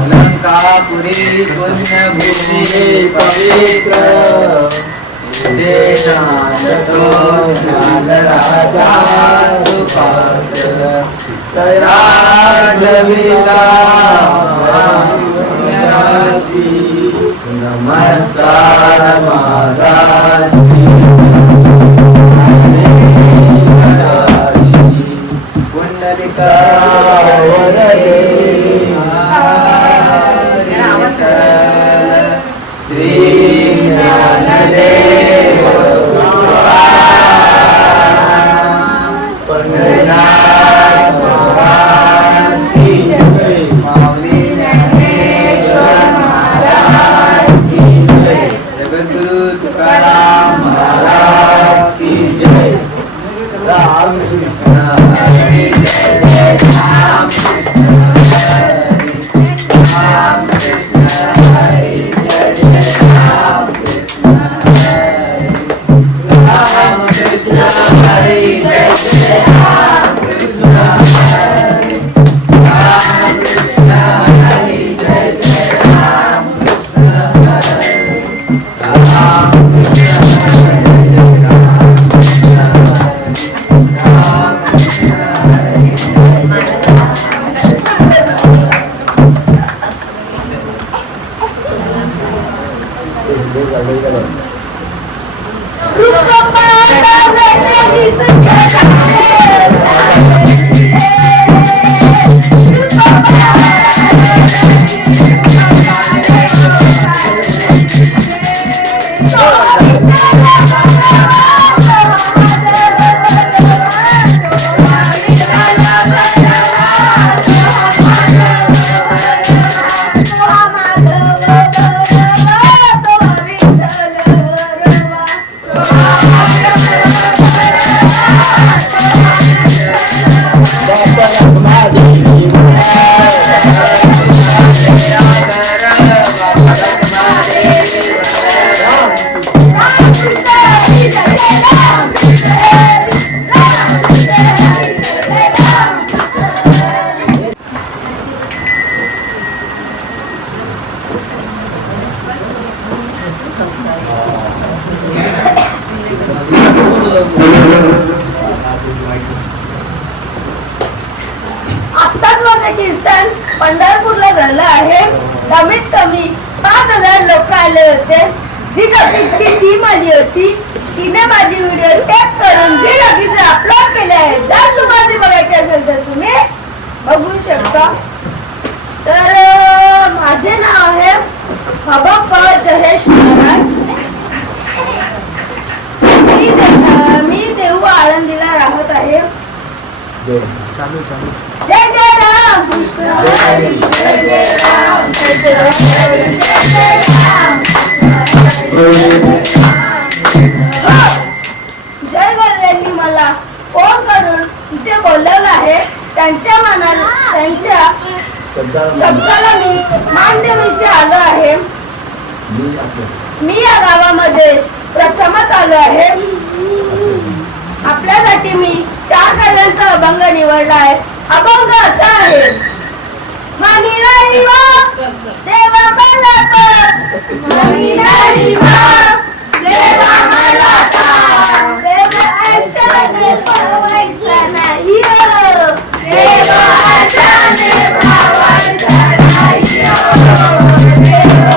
अलंकापुरी पुण्यभूमी पवित्र देशांतो ज्ञानराजा सुपात्र तया जविता पुण्यराशी नमस्कार माझा श्री पुंडलिका वरदे श्री ज्ञानदेव पंढरीनाथ महाराज की जय माऊली ज्ञानेश्वर महाराज की जय जगद्गुरु तुकाराम महाराज की जय राम कृष्ण हरी जय राम कृष्ण हरी राम कृष्ण हरी जय राम कृष्ण हरी राम कृष्ण हरी जय राम कृष्ण हरी राम कृष्ण आत्ताच माझं कीर्तन पंढरपूरला झालं आहे. कमीत कमी 5000 लोक आले होते. जी टॉपिकची टीम आली होती तिने माझी व्हिडिओ टॅग करून जी टॉपिक अपलोड केले आहे. जर तुम्हाला ते बघायचे असेल तर तुम्ही बघू शकता. तर माझे नाव आहे हबक जहेश महाराज. मी देहू आळंदीला राहत आहे. चालू जय जय राम कृष्ण हरी जय जय राम जय जय राम जय गल्ल्यांनी मला फोन करून इथे बोलवलं आहे. त्यांच्या शब्दाला मी मान देऊन इथे आलो आहे. मी या गावामध्ये प्रथमच आलो आहे. आपल्यासाठी मी 4 कडव्यांचा अभंग निवडला आहे. अभंग असा आहे. मानी नाही देवा मला देवा मला देवा आशाने पावायचा नाही देवा आशाने पावायचा नाही देवा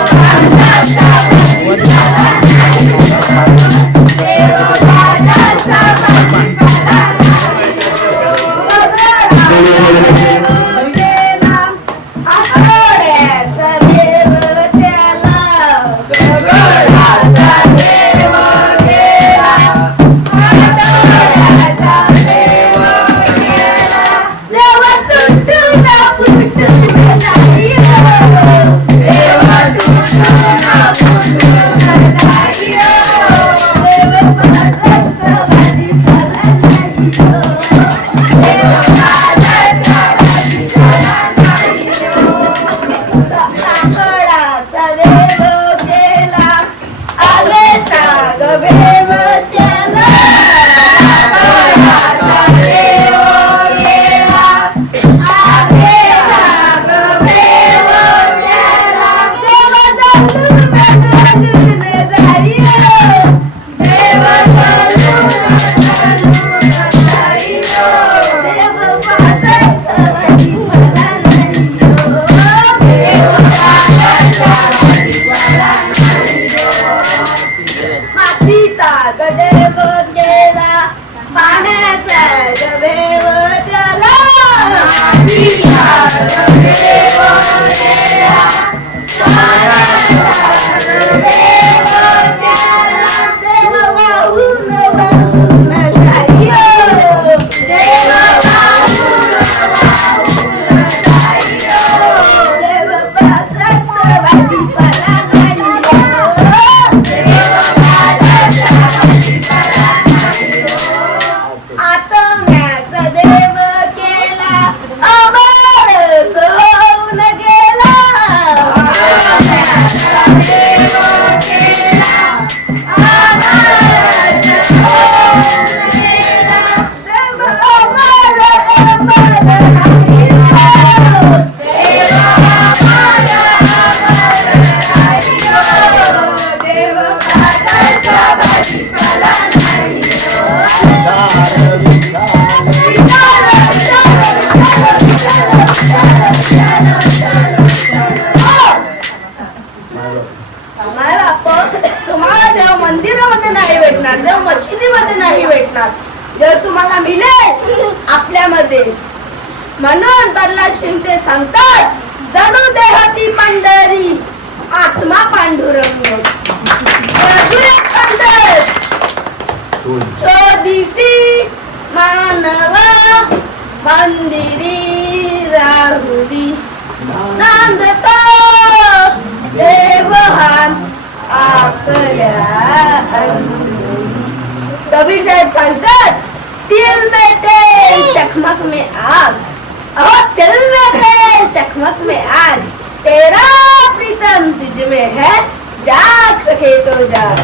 म्हणून प्रल्हाद शिंदे सांगतात, जणू देहाती पंढरी आत्मा पांडुरंग. अजून एक सांगतात, चोदिसी मानव मंदिरी राहुली नांदतो देवहान आपल्या अंतरी. कबीर साहेब सांगतात, तिल में तेल चकमक में आग, अहो तिल में तेल चकमक में आग, तेरा प्रीतम तुझ में है, जाग सके तो जाग.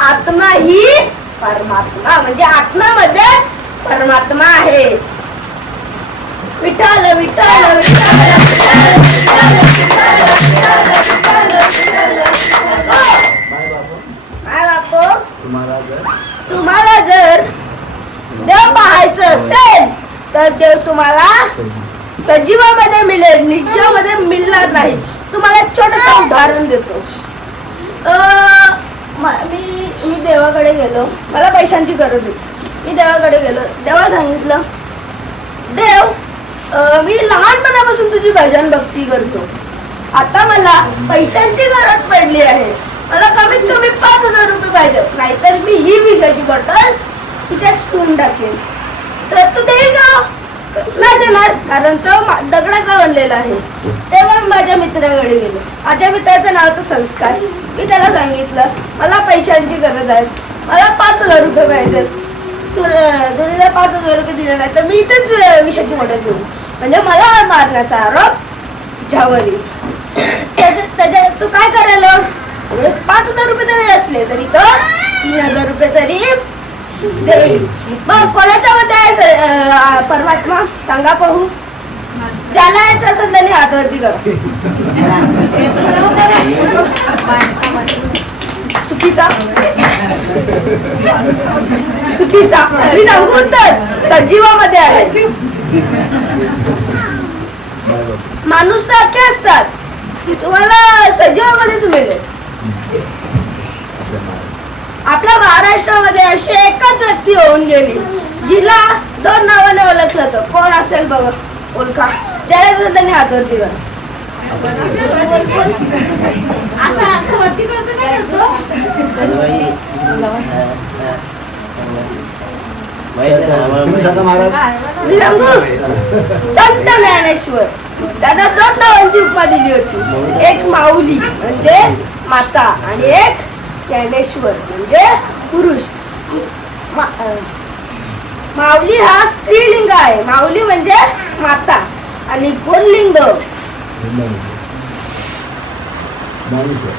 आत्मा ही परमात्मा म्हणजे आत्म्यामध्येच परमात्मा आहे. विठ्ठल विठ्ठल काय बापू, तुम्हाला जर देव पाहायचं असेल तर देव तुम्हाला सजीवामध्ये मिळेल, निर्जीवामध्ये मिळणार नाही. तुम्हाला एक छोटंसं उदाहरण देतो. मी देवाकडे गेलो, मला पैशांची गरज होती. मी देवाकडे गेलो, देवाला सांगितलं, देव मी लहानपणापासून तुझी भजन भक्ती करतो, आता मला पैशांची गरज पडली आहे, मला कमीत कमी 5,000 रुपये पाहिजे, नाहीतर मी ही विषयाची बॉटल तिथेच ठेवून टाकेन. तर तू देईल का? नाही देणार, कारण तो दगडाचा बनलेला आहे. तेव्हा माझ्या मित्राकडे गेलो. माझ्या मित्राचं नाव होतं संस्कार. मी त्याला सांगितलं, मला पैशांची गरज आहे, मला 5,000 रुपये पाहिजे. तुला 5,000 रुपये दिले नाही तर मी इथेच विषयाची बॉटल घेऊ, म्हणजे मला मारण्याचा आरोप तुझ्यावर येईल. तू काय करायला 5,000 रुपये जरी असले तरी तो 3,000 रुपये तरी देईल. मग कोणाच्या मध्ये आहे परमात्मा सांगा पाहू? ज्याला येत असेल त्यांनी हातवरती करा. चुकीचा चुकीचा मी सांगू तर सजीवामध्ये आहे. माणूस तर अख्खे असतात, तुम्हाला सजीवामध्येच मिळेल. आपल्या महाराष्ट्रामध्ये अशी एकच व्यक्ती होऊन गेली जिला 2 नावाने ओळखलं होतं. कोण असेल बघा, ओळखा. ज्याला त्यांनी हातवरती करा. मी सांगू, संत ज्ञानेश्वर त्यांना 2 नावांची उपमा दिली होती. एक माऊली म्हणजे माता आणि एक ज्ञानेश्वर म्हणजे पुरुष. माऊली हा स्त्रीलिंग आहे, माऊली म्हणजे माता, आणि पुल्लिंग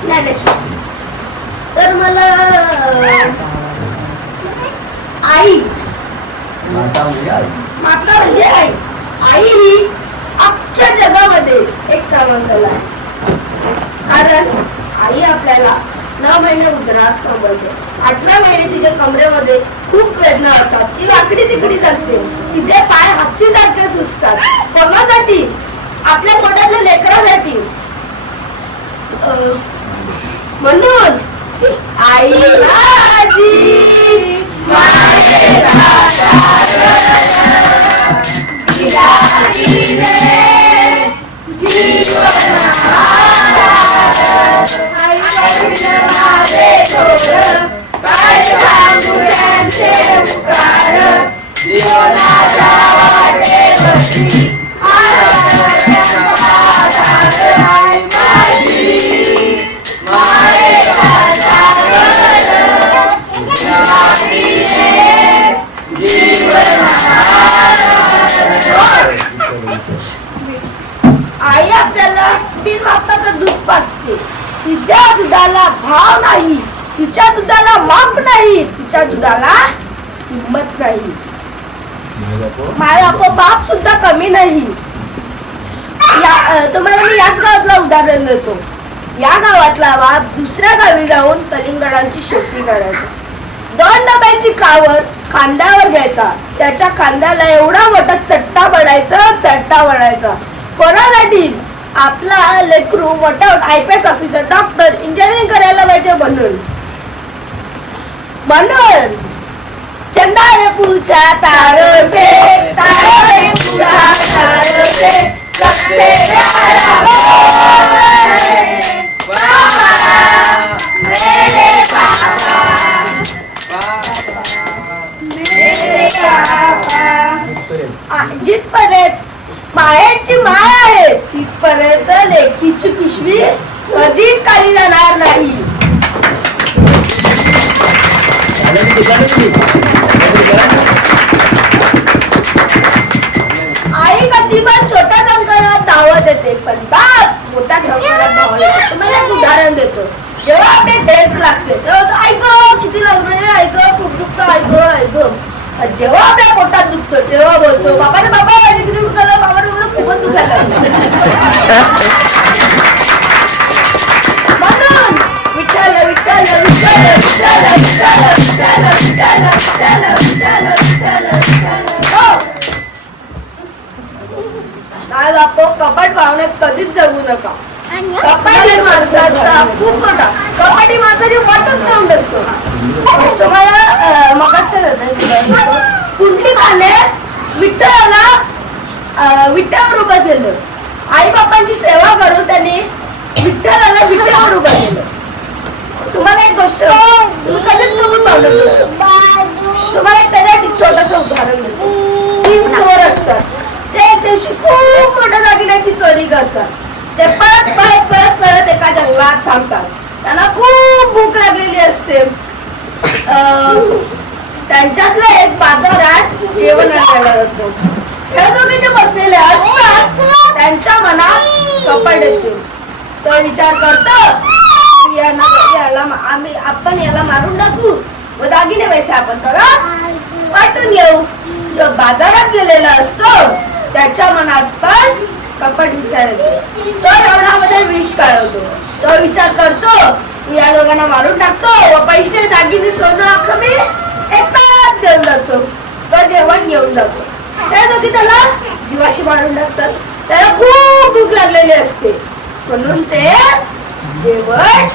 ज्ञानेश्वर. तर मला आई, माता म्हणजे आई. आई ही अख्ख्या जगामध्ये एक क्रमांकाला आहे, कारण आई आपल्याला 9 महिने उदरात सांभाळते. 18 महिने तिच्या कमरेमध्ये खूप वेदना होतात, ती वाकडी तिकडीच असते, तिचे पाय हत्तीसारखे सुचतात. कोणासाठी? आपल्या पोटातल्या लेकरासाठी. म्हणून आई माझी आई आपल्याला बिन मापाचं दूध पाजते. तिच्या दुधाला भाव नाही, तिच्या दुधाला माप नाही, तिच्या दुधाला किंमत नाही. माझा बाप सुद्धा कमी नाही. तुम्हाला मी याच गावातला उदाहरण देतो. या गावातला बाप दुसऱ्या गावी जाऊन कलिंगडांची शेती करायचा. 2 डब्यांची कावर खांद्यावर घ्यायचा, त्याच्या खांद्याला एवढा मोठा चट्टा पडायचा. कोणासाठी? आपला लेकरू मोठा IPS ऑफिसर, डॉक्टर, इंजिनिअरिंग करायला पाहिजे म्हणून. चंदा रे पूछा तारो से, तारो ने पूछा तारो से, सबसे प्यारा कौन है? पापा, मेरे पापा, मेरे पापा. जिथपर्यंत मायेची माय आहे तिथपर्यंत लेकीची पिशवी कधीच खाली जाणार नाही. आई कधी पण छोट्या संकटात धावत येते पण बाप मोठ्या संकटात धावत येते. तुम्हाला एक उदाहरण देतो. जेव्हा आपले टेस्ट लागते तेव्हा तो ऐक किती लागलं रे, ऐक खूप दुखतं, ऐक. जेव्हा आपल्या पोटात दुखतं तेव्हा बोलतो बाबा रे बाबा माझे किती दुखायला, बाबा रे मला खूपच दुखायला म्हणून विठ्ठल विठ्ठल विठ्ठल विठ्ठल विठ्ठल विठ्ठल विठ्ठल विठ्ठल विठ्ठल विठ्ठल. नाही बापो, कपाट पाहुण्यात कधीच जगू नका. कपाटी माणसाचा खूप मोठा, कपाटी माणसाची वाटच लावून देतो. तुम्हाला मगाच्या कुंडलिकाने विठ्ठल उभं केलं. आई बापांची सेवा करून त्यांनी विठ्ठलाला विठ्ठल उभं केलं. तुम्हाला एक गोष्ट तुम्ही कधीच बघून पावलं. तुम्हाला एक त्याच्यासाठी छोटंसं उदाहरण देतो. 3 चोर असतात. ते एक दिवशी खूप मोठ्या दागिन्याची चोरी करतात. ते परत परत परत परत एका जंगलात थांबतात. त्यांना खूप भूक लागलेली असते. त्यांच्यातलं एक बाजारात जेवण आणायला जातो. हे दोघे जे बसलेले असतात त्यांच्या मनात कपट येतो. तो विचार करतो आपण याला मारून टाकू व दागिने पैसे आपण बघा वाटून घेऊ. जो बाजारात गेलेला असतो त्याच्या मनात पण कपट विचार येतो. तो जेवणामध्ये विष काढवतो. तो विचार करतो या लोकांना मारून टाकतो व पैसे दागिने सोनं अख्खं मी एकटाच घेऊन जातो. तो जेवण घेऊन जातो. त्या दोघी त्याला जीवाशी मारून टाकतात. त्याला खूप भूक लागलेली असते म्हणून ते जेवण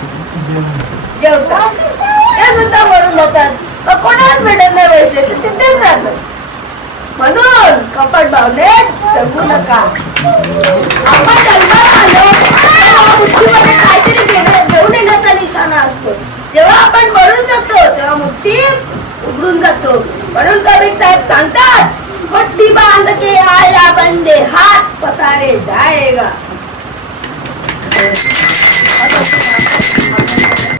जेवतात. ते सुद्धा मरून जातात. कोणालाच भेटत नाही पैसे, ते तिथेच राहतात. म्हणून कपट भावने जगू नका. आपण जन्माला आलो मुठीमध्ये काहीतरी घेऊन येण्याचा निशाणा असतो. जेव्हा आपण मरून जातो तेव्हा मुठी उघडून जातो. म्हणून कबीर साहेब सांगतात मुट्ठी बांध के आया बंदे हात पसारे जाएगा.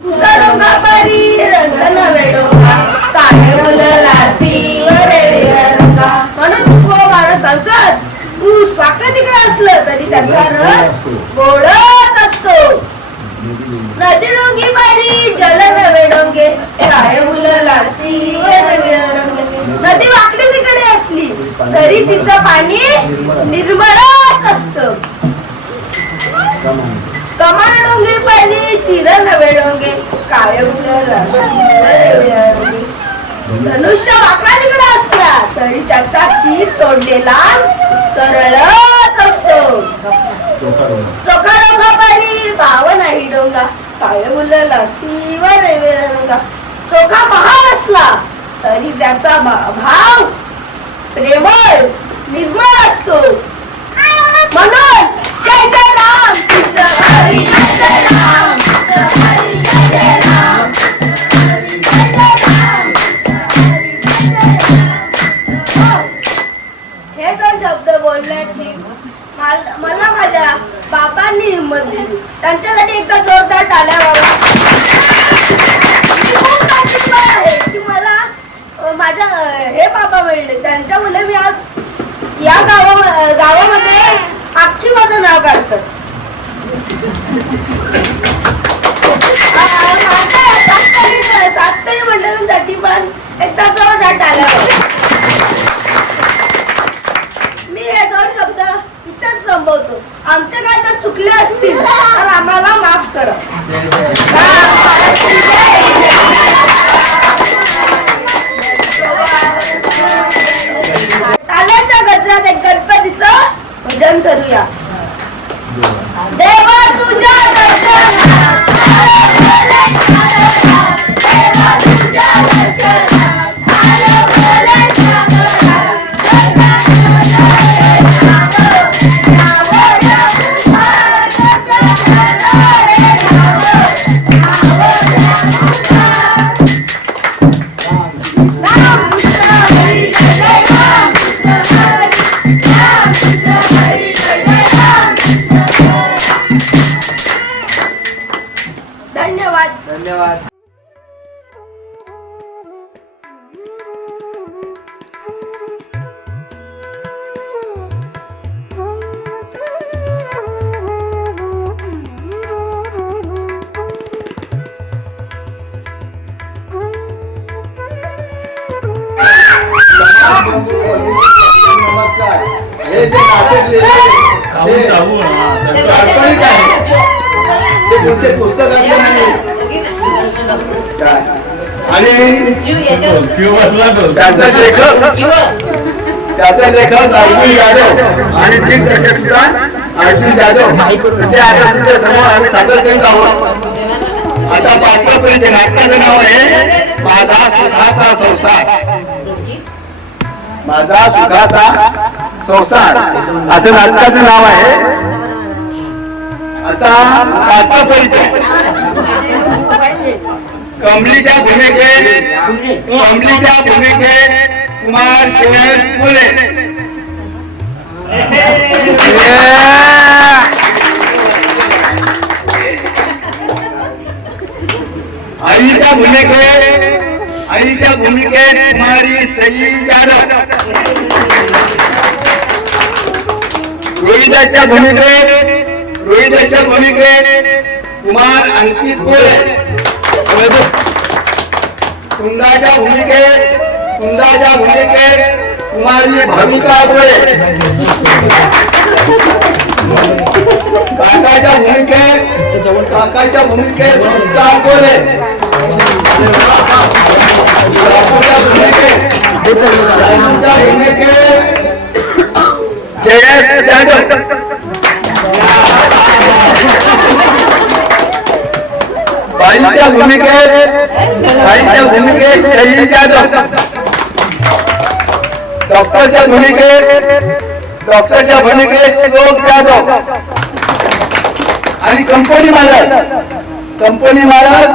उसडोंगा परी रसन वेडोंगा काळे मुलासी वरेगा. म्हणून तुकोबारा सांगतात ऊस वाकडे तिकडे असलं तरी त्याचा रस गोडच असतो. नदी डोंगी पारी जल नवे डोंगे काळे मुलासी वरेगा. नदी वाकडी तिकडे असली तरी तिचं पाणी निर्मळच असतं. कमान डोंगे पाणी तीर नवे डोंगे काळे धनुष्य वाकडा तिकडे असला तरी त्याचा तीर सोडलेला सरळच असतो. चोखा डोंगा पाणी भाव नाही डोंगा काळे मुलाला सीवर डोंगा. चोखा महान असला तरी त्याचा भाव प्रेमळ निर्मळ असतो. म्हणून जय जय राम कृष्ण हरी जय राम कृष्ण हरी जय राम हे दोन शब्द बोलण्याची मला माझ्या बाबांनी हिंमत दिली. त्यांच्यासाठी एकदा जोरदार टाळ्या वाजवा. की मला माझ्या हे बाबा मिळले. त्यांच्यामुळे मी आज या गावामध्ये अख्खी माझं नाव काढतात. सातही मंडळांसाठी पण एकदा जोरदार टाळ्या वाजवा. मी हे दोन शब्द इथेच संपवतो. आमचे काय जर चुकले असतील तर आम्हाला माफ करा. टाळ्याच्या गजरात एक गणपतीचं भजन करूया. देवा तुझ्या दर्शनात देवा तुझ्या दर्शनात हे जे नाटकलेले हे काल्पनिक आहे. ते कोणते पुस्तकातलं नाही. काय? आणि त्याचा लेखक अर्जुन जाधव आणि दिग्दर्शक सुद्धा अर्जुन जाधव ते आता तुमच्या समोर आम्ही सादर करीत आहोत. आता 5व्या पर्यंत नाटकाचं नाव आहे माझा सुखाचा संसार. माझा सुखाचा संसार असं नाटकाचं नाव आहे. आता 5वा परिचय. कमलीच्या भूमिकेत कुमार जयेश फुले. आईच्या भूमिकेत कुमारी सई जाधव. रोहिदाच्या भूमिकेत कुमार अंकित गोरे. कुंदाच्या भूमिकेत कुमारी भूमिका गोरे. काकाच्या भूमिकेत संस्था गोरे. जयेश जाधव. बाईच्या भूमिकेत सई जाधव. डॉक्टरच्या भूमिकेत श्लोक जाधव. आणि कंपनी मालक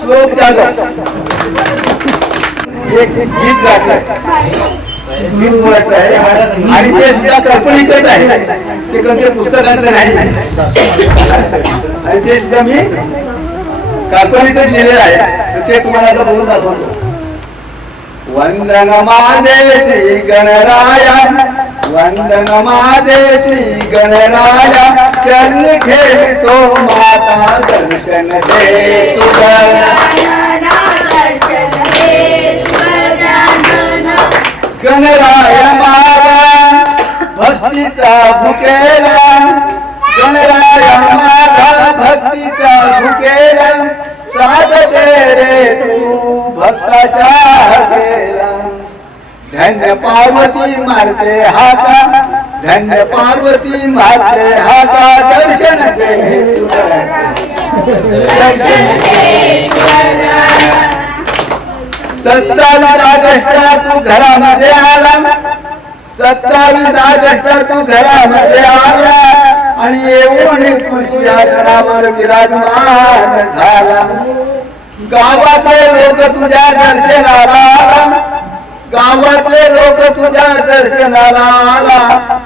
श्लोक जाधव. एक गीत गायचं गीत बोलायचं आहे आणि ते सुद्धा कंपनीचंच आहे. ते कोणत्या पुस्तकातलं नाही आणि ते सुद्धा मी काल्पनिकच लिहिलेलं आहे. तर ते तुम्हाला आता बोलून दाखवतो. वंदन माझे श्री गणराया, वंदन माझे श्री गणराया, चरण ठेवतो माता दर्शन दे तुझा. गणराया माझा भक्तीचा भुकेला, गणराया माझा भक्तीचा भुकेला, साध दे रे तू भक्ताच्या गेला. धन्य पार्वती मारते हाता, धन्य पार्वती मारते हाता, दर्शन दे दर्शन दे. 27 ऑगस्टला तू घरामध्ये आला, 27 ऑगस्टला तू घरामध्ये आला आणि येऊन तू सिंहासनावर विराजमान झाला. गावातले लोक तुझ्या दर्शनाला आला, गावातले लोक तुझ्या दर्शनाला आला,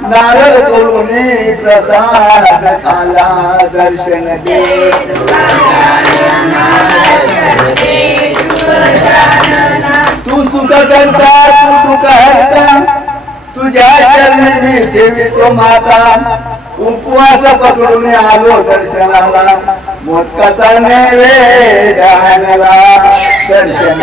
नारळ तोडून प्रसाद खाला. दर्शन दे तू सुख करता, तू दुःख हरता, तुझ्या चरणी मी ठेवितो माता. उपवास पकडून आलो दर्शनाला, मोदकाचा नैवेद्य आणला. दर्शन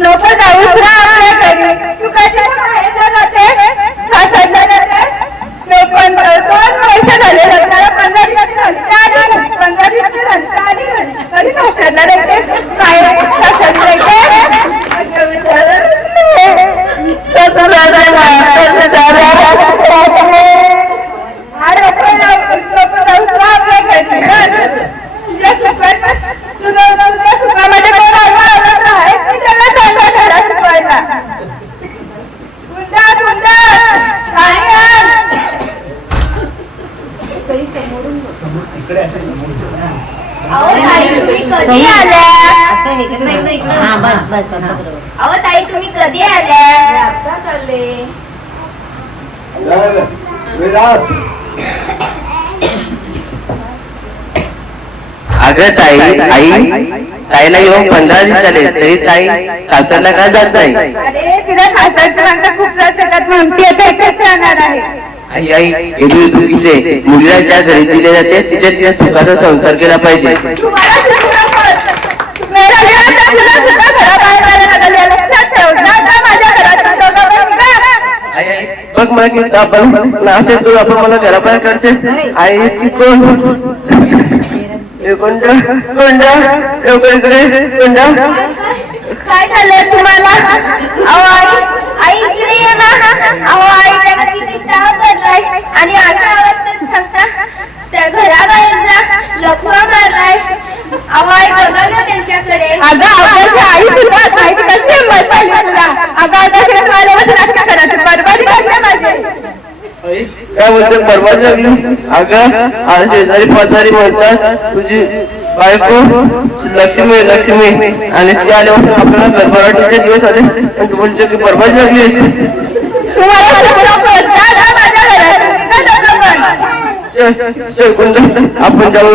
नको जाऊस ना आपल्या घरी. तू कधी माहेरला जाते, सासरला जाते. 2 वर्ष झाले लग्नाला, 15 दिवस झाली त्या आधी, 15 दिवस झाली त्या आधी घरी. कधी सासरला जाते, काय सासरला जाते. सुखामध्ये कोण आहे की त्याला सांगा शिकवायला. सही आल्या असं हे नाही. हा बस बस. अहो ताई तुम्ही कधी आल्या? आता चालले. अगं ताई, आई ताईला येऊन 15 दिवस झाले तरी ताई सासरला का जात नाही? अरे तिला खासदारची माणसं खूप जातात म्हणून ती आता इथेच राहणार आहे. आई आई हे चुकीचे. मुलीला ज्या घरी दिले जाते तिथे तिच्या सुखाचा संसार केला पाहिजे. तुम्हाला सुद्धा बोल. मेरा देवा तुला सुद्धा घराबाहेर जायला लागले. लक्षात ठेव. जा माझ्या घरातून दोघं बघ. आई आई बघ मला की आपण असेल तू आपण मला घराबाहेर करते. आई कोण काय झालंय तुम्हाला? अहो आई इकडे ये ना. अहो आई त्याला किती ताप भरलाय आणि अशा अवस्थेत सांगता त्या घराबाहेर जा. लकवा मारलाय. अहो आई बघा ना त्यांच्याकडे. अगं आई तुला माहिती कशी हिंमत पाहिजे तुला? अगं बरबादी करते माझी. काय बोलते बरबाद लागली? अगं आज शेजारी पाजारी म्हणतात तुझी बायको लक्ष्मी आणि ती आल्यापासून आपल्याला गरबराटीचे दिवस आले आणि तू बोलतो की बरबाद लागली. आपण जाऊ.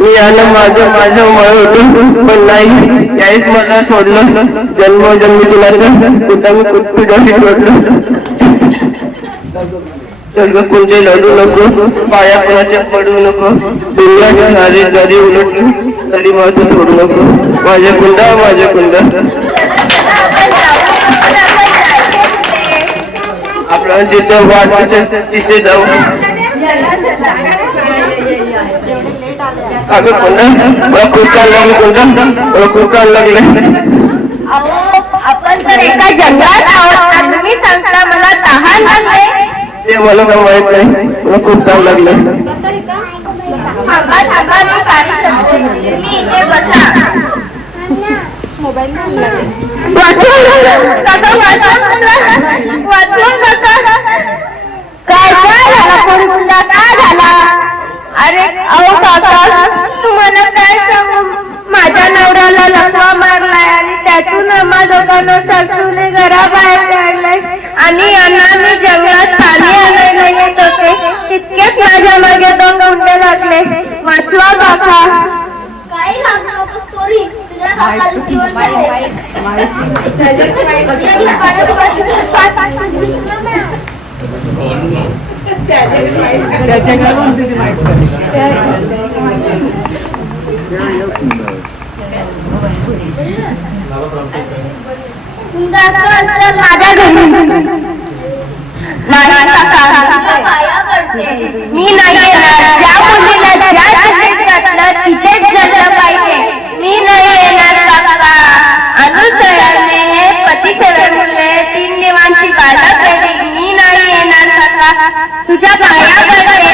मी आलं माझं मळ होतं पण नाही याहीच मला सोडलं. जन्मोजन्मी तुला कुठं मी तुझ्याशी सोडलं. सगळं कोणते लढू नको पाया कोणाच्या पडू नको. दुनिया सारी जरी उलटली तरी माझं सोडू नको. माझ्या कुंडा आपल्याला जिथं वाट तिथे जाऊ. अगं कोणता मला खूप काल लागले. मला खूप काल लागले. आपण तर एका जंगलात आहोत आणि तुम्ही सांगता मला तहान लागले. ते मला काय माहित नाही. मला खूप काल लागले. अरे अहो काका तुम्हाला काय सांगू. माझ्या नवऱ्याला लकवा मारलाय आणि त्यातून आम्हा दोघांना सासूने घराबाहेर काढलाय आणि यांना मी जंगलात पाणी आणायला येत होते तितक्यात माझ्या मागे 2 गुंडे लागले. वाचवा काका. काही घाबरू नकोस पोरी. तुझ्या काकाला जीवन आहे. माझ्या घरी मी नाही येणार. ज्या मुलीला ज्या शाळेत घातलं तिथेच झालं पाहिजे. मी नाही येणार काका. अनुसरणे पतीसेवेमुळे 3 देवांची बाधा केली. मी नाही येणार काका. तुझ्या पाया पडते.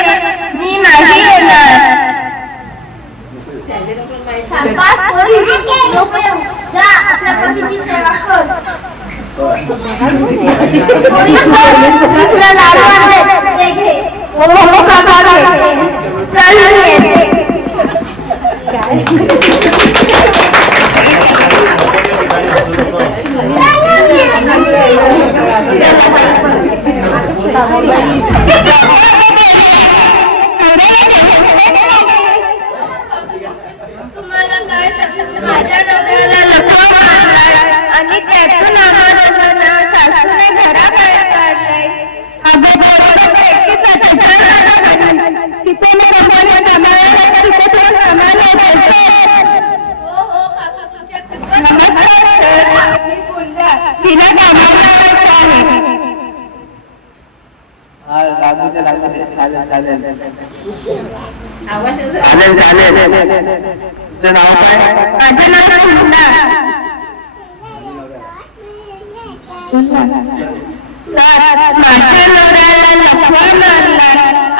मी नाही येणार. शाबास पोरी. नको येऊ. जा आपल्या पतीची सेवा कर. तुला लाडू आणले. ते घे. हो काका चल येते. तुम्हाला काय सांगू. माझ्या नवऱ्याला लकवा मारलाय आणि त्यातून आम्हा दोघांना सासूने घराबाहेर काढलाय. तिथे मी कंपनीत कामाला हो हो काका तुमच्या खूपच तिला कामाला तुझं नाव काय? माझं नाव हुंडा. माझ्या नवऱ्याला लकवा मारला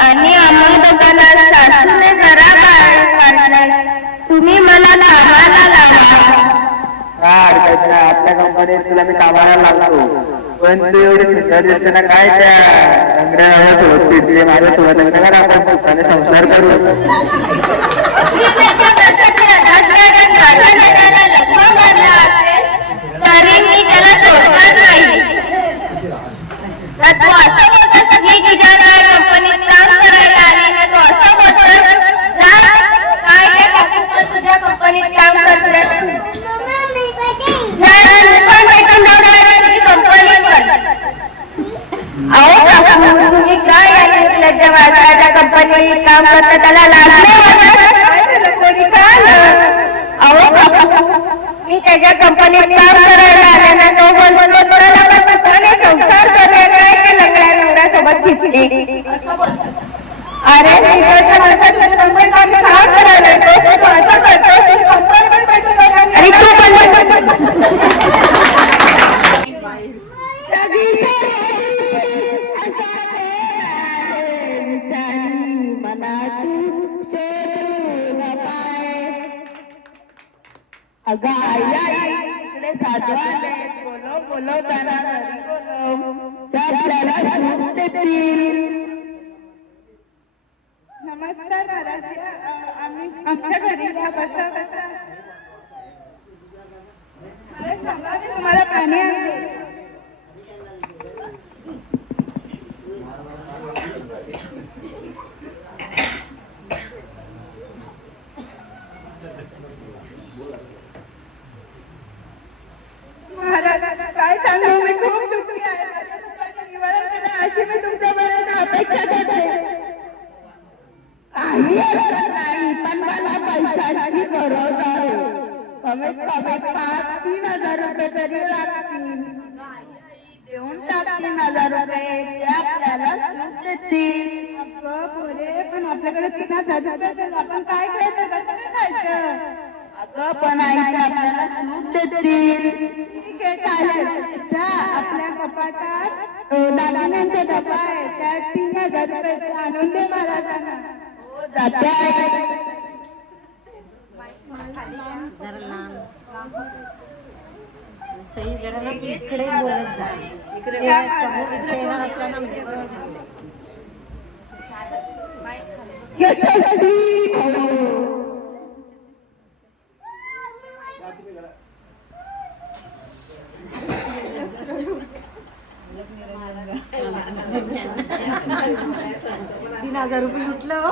आणि आम्हा दोघांना सासूने घराबाहेर काढलाय. तुम्ही मला कामाला लावा. काय अडकायचं नाही. आपल्या कंपनीत तुला मी कामाला लागतो पण तू एवढी सुंदर दिसते ना. काय त्या रंगड्या सोबत फिरते माझ्यासोबत लग्न करा. आपण सुखाने संसार करू. लकवा मारला असेल तरी मी त्याला सोडणार नाही. तू असं बोलतोस मी तुझ्या कंपनीत काम करायला आली ना. तू असं बोलतोस. जा कोणी काम करतं त्याला लागलं कोणी अहो बापू, मी त्याच्या कंपनीत काम करायला आले ना, तो बोलतो तुला सुखाने संसार करायला ते लंगड्या नवऱ्यासोबत घेतले. अरे तिकडच्या माणसाची कंपनीत आम्ही काम करायला येतो, तू असं करतोस, कंपनी पण भेटून जाणार. आणि तू पण इकडे साधवाले बोलो बोलो त्याला नमस्कार महाराज, आम्ही आमच्या घरी तुम्हाला पाणी आणते. महाराज काय सांगू, मी खूप दुःखी आहे. निवारण करा अशी मी तुमच्यापर्यंत अपेक्षा करते. काही हरकत नाही, पण मला पैशाची गरज आहे. कमीत कमी 5-3 हजार रुपये तरी लागतील. देऊन टाक 3,000 रुपये, ते आपल्याला सूट देतील. पण आपल्याकडे 3,000 रुपये, आपण काय खायचं, कसं खायचं? अगं पण आईला आपल्याला सूट देतील. ठीक आहे, चालेल. आपल्या कपाटात दागिन्यांचा डबा आहे, त्यात 3,000 रुपये आणून दे महाराजांना. जाते सही जरा इकडे बोलत जा, इकडे समोर चेहरा असताना म्हणजे बरोबर दिसते. यशस्वी $3,000 लुटलं हो.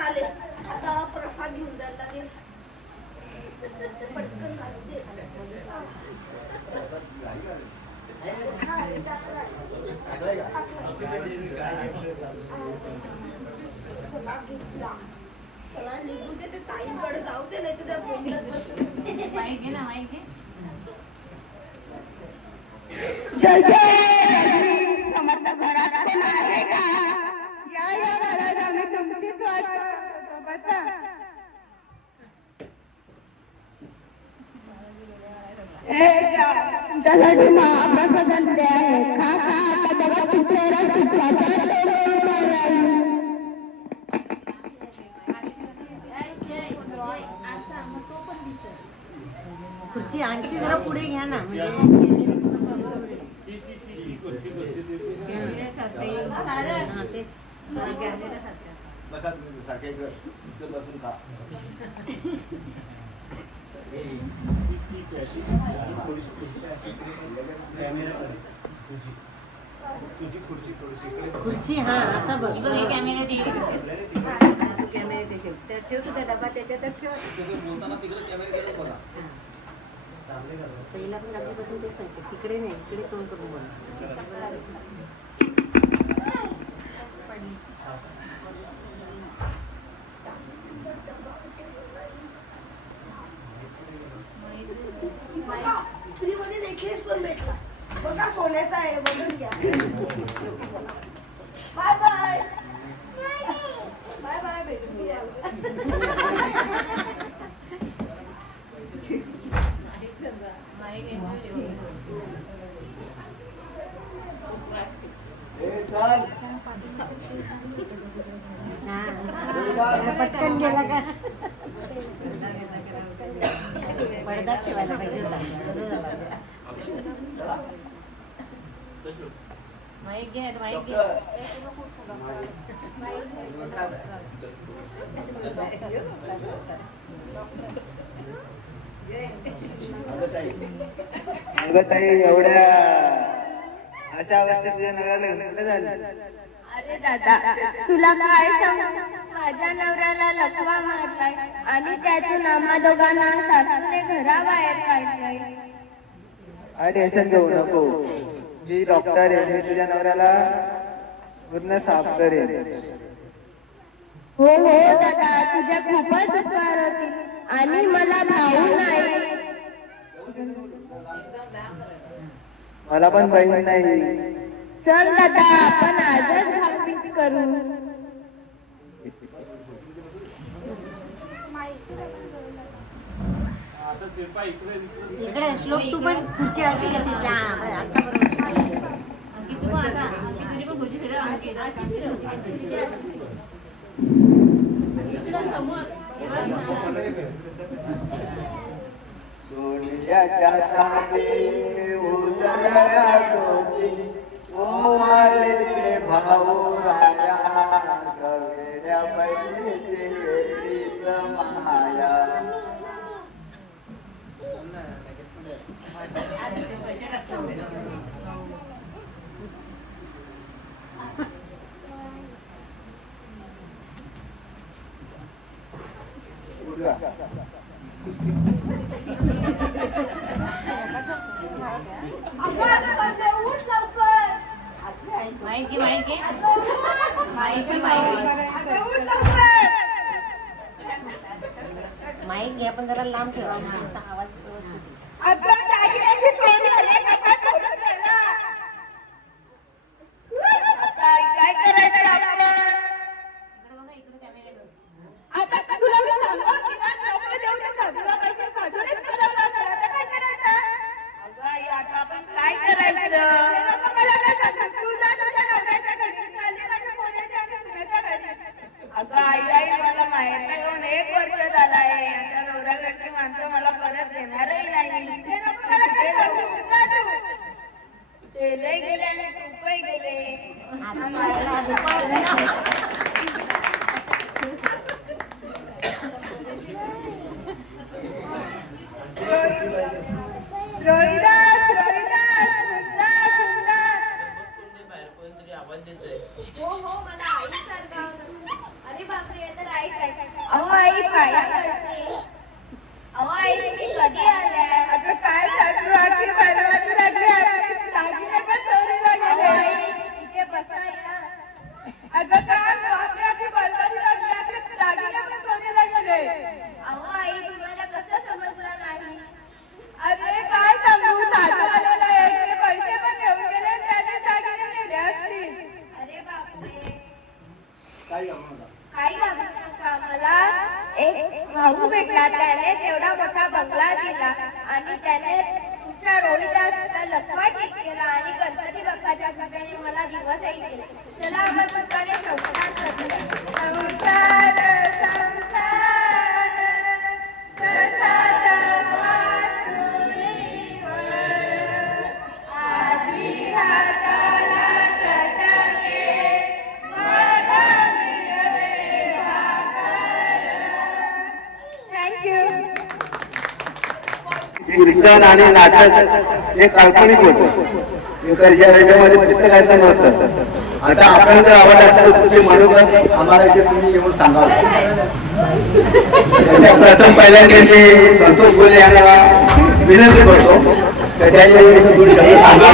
आले आता प्रसाद घेऊन जायला लागेल. पटकन चला निघू दे, ते ताईकडे जाऊ दे, नाही तर त्या बोलतात. समर्थ घरात कोण आहे का? या महाराज, आम्ही तुमचीच वाट बघतो. बसा. तुमच्यासाठी महाप्रसाद आणले आहे, खा खा. आता बघा तुमच्या सुखाचा खुर्ची आणखी जरा पुढे घ्या ना, म्हणजे हा तेच बसा तुम्ही सारखे बसून खा. खुर्ची हा असा बसतो. सईला पण आपल्यापासून तेच सांगते, तिकडे नाही इकडे तोंड करून बोला. फ्री मध्ये नेकलेस पण भेटला बघा, सोन्याचा आहे, बघून घ्या. बाय बाय बाय बाय, भेटूया. पटकन गेला का पडदा ठेवायला पाहिजे होता. माईक घे, माईक घे. अगं ताई, एवढ्या अशा अवस्थेत तुझ्या नवऱ्याला लग्न झालं? अरे दादा, तुला काय सांगू, माझ्या नवऱ्याला लकवा मारलाय आणि त्यातून आम्हा दोघांना सासूने घराबाहेर काढलंय. अरे टेन्शन घेऊ नको, मी डॉक्टर आहे, मी तुझ्या नवऱ्याला पूर्ण साफ करेन. हो हो दादा, तुझ्या खूपच उपकार होतील आणि मला भाऊ नाही. मला पण बहीण नाही. चल दादा, आपण आजच भाऊबीज करू. इकडे श्लोक तू पण खुर्ची अशी घेते आता बरोबर. सोन्याच्या साने उजळल्या डोकी, ओवाळले ते भाऊ राया, गवेड्या बहिणीची वेगळी समाया. उठ लवकर. माहिती माहिती उठ लवकर. माईक घ्या पण जरा लांब ठेवा आवाज व्यवस्थित. अगं दागिन्याची सोय झाली का काय थोडं त्याला? आता काय करायचं आपण? आता तुला मी सांगू की ना, नको देऊ त्या साधूला पैसे, साधूनेच करवलं असेल. आता काय करायचं? अगं आई, आता आपण काय करायचं? ते नको मला काय सांगू. तू जा तुझ्या नवऱ्याच्या घरी, चालली माझ्या पोराच्या आणि तुझ्या घरी. अगं आई, मला माहेर येऊन 1 वर्ष झालंय. आता नवऱ्याकडची माणसं मला परत देणारही नाही. ते नको मला काय सांगू. जा तू. तेलही गेले आणि तूपही गेले. आता मायला दुपार ना. रोहिदास, रोहिदास, सुंदर, सुंदर. हो हो, मला आईसारखा होता. अरे बापरे, तर आईच आहे. अहो आई, पाया पडते. अहो आई, तुम्ही कधी आल्या? अगं काय सांगू, आधी बरवादी लागली आपली. दागिने पण चोरीला अहो गेले. आई, इथे बसा या. अगं काय बापरे, आधी बरवादी लागली आपली. दागिने पण चोरीला गेले. अहो आई, तुम्हाला कसं समजलं नाही? अरे काय सांगू, साधू आलेला आहे. ते पैसे पण घेऊन गेले, त्याने दागिने नेले असतील. अरे बापरे, काय गं? काही घाबरू नका. मला एक भाऊ भेटला, त्याने तेवढा मोठा बंगला दिला आणि त्याने तुमच्या रोहिदासला लकवा ठीक केला आणि गणपती बाप्पाच्या कृपेने मला दिवसही केले. चला आपण सुखाने संसार करूया. संसार, संसार, कसा जन्मा चुलीवर, आधी हाताला चटके, मला मिळवे भाकर. थँक्यू. कीर्तन आणि नाटक हे काल्पनिक होतं. याच्यामध्ये पुस्तकाचं नव्हतं. आता आपण जर आवड असेल तर तुमचे मनोगत आम्हाला इथे तुम्ही येऊन सांगावं. प्रथम पहिल्यांदा ते संतोष बोले यांना विनंती करतो तर त्याच्या दोन शब्द आपला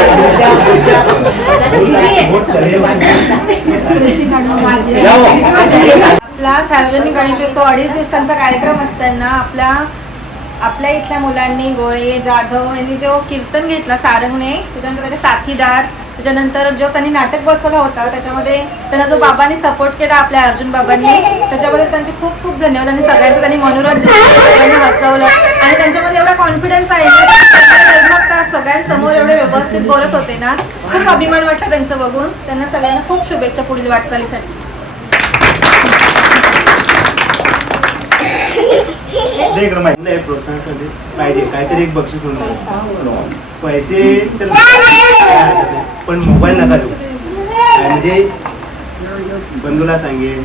सार्वजनिक गणेशोत्सव 2.5 दिवसांचा कार्यक्रम असताना आपल्या इथल्या मुलांनी गोळे जाधव यांनी जो कीर्तन घेतला सारंगने, त्याच्यानंतर त्याचे साथीदार, त्याच्यानंतर जो त्यांनी नाटक बसवला होता त्याच्यामध्ये त्यांना जो बाबांनी सपोर्ट केला आपल्या अर्जुन बाबांनी, त्याच्यामध्ये त्यांचे खूप खूप धन्यवाद. आणि सगळ्यांचं त्यांनी मनोरंजन केलं, सगळ्यांना हसवलं आणि त्यांच्यामध्ये एवढा कॉन्फिडन्स आहे ना, सगळ्यांसमोर एवढे व्यवस्थित बोलत होते ना, खूप अभिमान वाटला त्यांचं बघून. त्यांना सगळ्यांना खूप शुभेच्छा पुढील वाटचालीसाठी. प्रोत्साहन पाहिजे, काहीतरी एक बक्षीस म्हणून. पैसे तर पण मोबाईल नका देऊ. म्हणजे बंधूला सांगेल,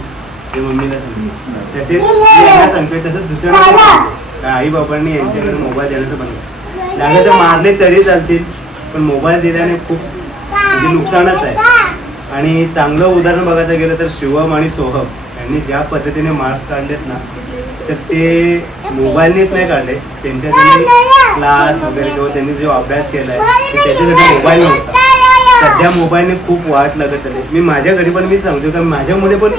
ते मम्मीला सांगेल, तसेच सांगतोय तसंच दुसऱ्याला आई बाबांनी यांच्याकडे मोबाईल द्यायचं बंद करा. लागलं तर मारले तरी चालतील, पण मोबाईल दिल्याने खूप म्हणजे नुकसानच आहे. आणि चांगलं उदाहरण बघायचं गेलं तर शिवम आणि सोहम यांनी ज्या पद्धतीने मार्क्स काढलेत ना, तर ते मोबाईलनेच नाही काढले. त्यांच्या त्यांनी क्लास वगैरे किंवा त्यांनी जो अभ्यास केलाय त्याच्यासाठी मोबाईल नव्हता. सध्या मोबाईलने खूप वाट लागत आली. मी माझ्या घरी पण मी सांगतो का माझ्यामध्ये पण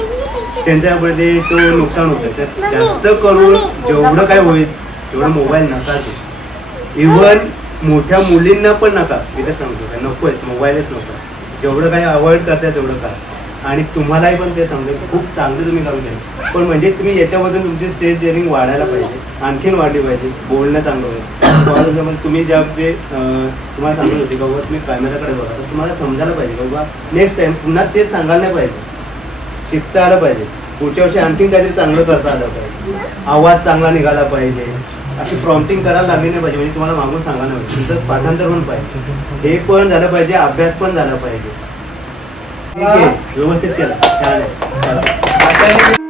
त्यांच्यामध्ये तो नुकसान होतं. तर जास्त करून जेवढं काय होईल तेवढं मोबाईल नका देऊ. इव्हन मोठ्या मुलींना पण नका. मी तर सांगतो का नकोच, मोबाईलच नको. जेवढं काही अवॉइड करताय तेवढं करा. आणि तुम्हालाही पण ते सांगतो खूप चांगलं तुम्ही करून द्या. पण म्हणजे तुम्ही याच्यामधून तुमची स्टेज डेअरिंग वाढायला पाहिजे, आणखीन वाढली पाहिजे. बोलणं चांगलं पाहिजे. फॉर एक्झाम्पल तुम्ही ज्या ते तुम्हाला सांगत होते बाबा तुम्ही कॅमेराकडे बघा, तर तुम्हाला समजायला पाहिजे बाबा नेक्स्ट टाइम पुन्हा तेच सांगायला नाही पाहिजे. शिकता आलं पाहिजे. पुढच्या वर्षी आणखीन काहीतरी चांगलं करता आलं पाहिजे. आवाज चांगला निघाला पाहिजे. अशी प्रॉम्प्टिंग करायला लागली नाही पाहिजे. म्हणजे तुम्हाला मागून सांगायला पाहिजे. तुमचं पाठांतर पण पाहिजे, हे पण झालं पाहिजे, अभ्यास पण झाला पाहिजे. ठीक आहे, व्यवस्थित केला, छान आहे.